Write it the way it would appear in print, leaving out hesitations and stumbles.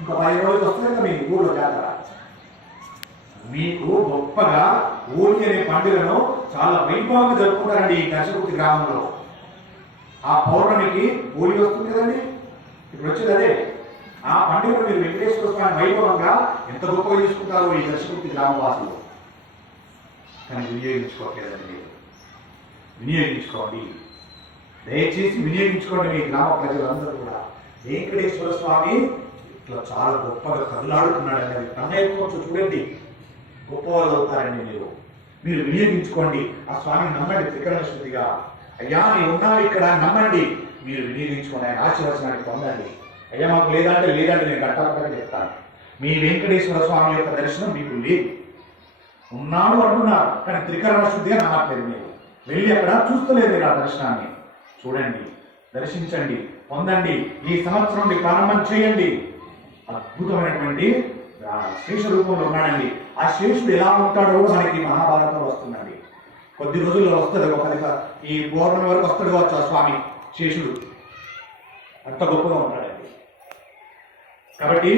ఇంకా 10 రోజులు వస్తుంది కదా మీ ఊళ్ళో జాతర. మీకు గొప్పగా హోలీ అనే పండుగను చాలా వైభవంగా జరుపుకుంటారండి ఈ దర్శకుర్తి గ్రామంలో. ఆ పౌర్ణమికి హోలీ వస్తుంది కదండి, ఇప్పుడు వచ్చేది అదే. ఆ పండుగను మీరు వెంకటేశ్వర స్వామి వైభవంగా ఎంత గొప్పగా చేసుకుంటారో ఈ దర్శకుర్తి గ్రామవాసులు. కానీ వినియోగించుకోవట్లేదండి మీరు. వినియోగించుకోండి, దయచేసి వినియోగించుకోండి మీ గ్రామ ప్రజలందరూ కూడా. వెంకటేశ్వర స్వామి ఇట్లా చాలా గొప్పగా కదలాడుతున్నాడండి. అది ప్రణయకోవచ్చు చూడండి, గొప్పవాళ్ళు అవుతారండి మీరు. మీరు వినియోగించుకోండి, ఆ స్వామిని నమ్మండి త్రికరణ శుద్ధిగా. అయ్యా నీ ఉన్నావు ఇక్కడ నమ్మండి, మీరు వినియోగించుకోండి, ఆయన ఆశీర్వచనాన్ని పొందండి. అయ్యా మాకు లేదంటే నేను గట్టాపక్కగా చెప్తాను. మీ వెంకటేశ్వర స్వామి యొక్క దర్శనం మీకు లేదు, ఉన్నాడు అంటున్నారు కానీ త్రికరణ శుద్ధిగా నమ్మట్లేదు. మీరు వెళ్ళి అక్కడ చూస్తలేదు మీరు ఆ దర్శనాన్ని. చూడండి, దర్శించండి, పొందండి. ఈ సంవత్సరం నుండి ప్రారంభం చేయండి. అద్భుతమైనటువంటి శేష రూపంలో ఉన్నాడండి. ఆ శేషుడు ఎలా ఉంటాడో మనకి మహాభారతంలో వస్తుందండి. కొద్ది రోజుల్లో వస్తుంది, ఒక ఈ పౌర్ణమి వరకు వస్తాడు కావచ్చు ఆ స్వామి శేషుడు. అంత గొప్పగా ఉంటాడండి. కాబట్టి